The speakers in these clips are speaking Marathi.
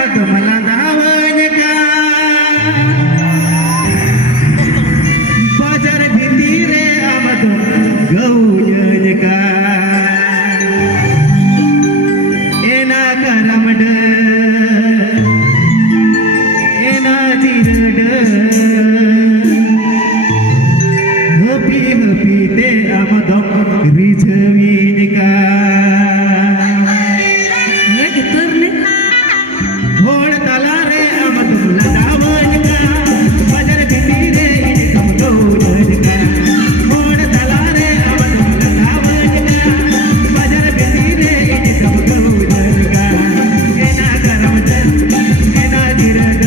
आमद मला धावण का बाजार भीती रे आमद गौजन का एना करमड एना तिरड हपी हपी ते आमद रिझवीन का घोड तला रे आमद मला धावण का बाजार भीती रे इनकम गौजन का घोड तला रे आमद मला धावण का बाजार भीती रे इनकम गौजन का एना करमड एना तिरड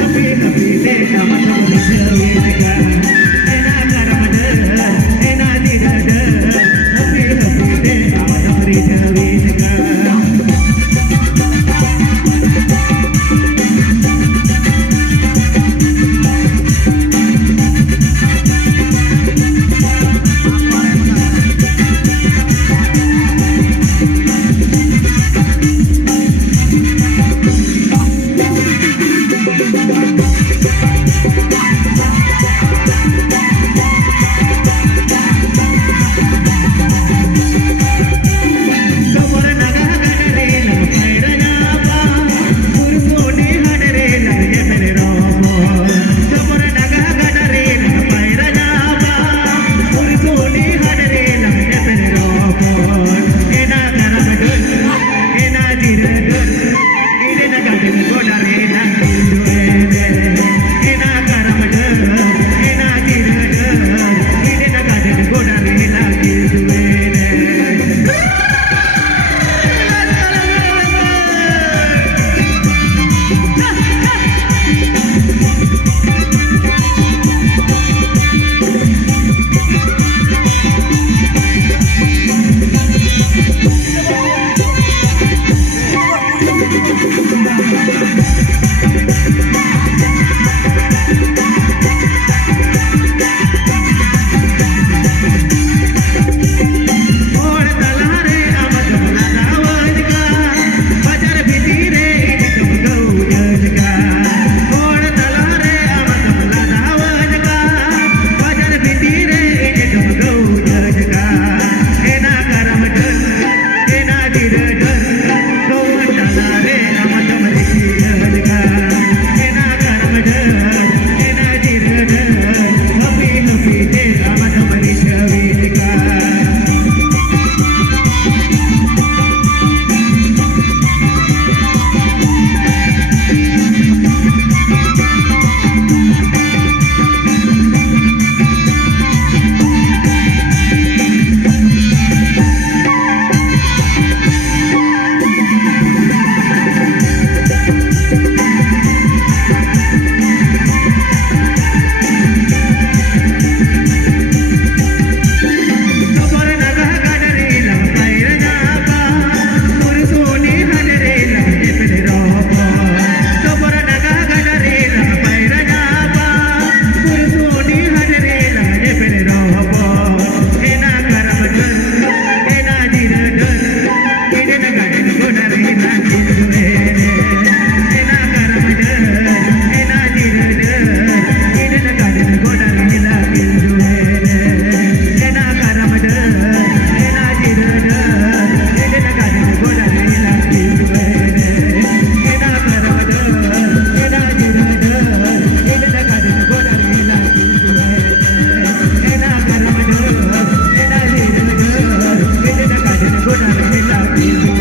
हपी हपी ते आमद रिझवीन का एना करमड एना तिरड हपी हपी ते आमद रिझवीन का Good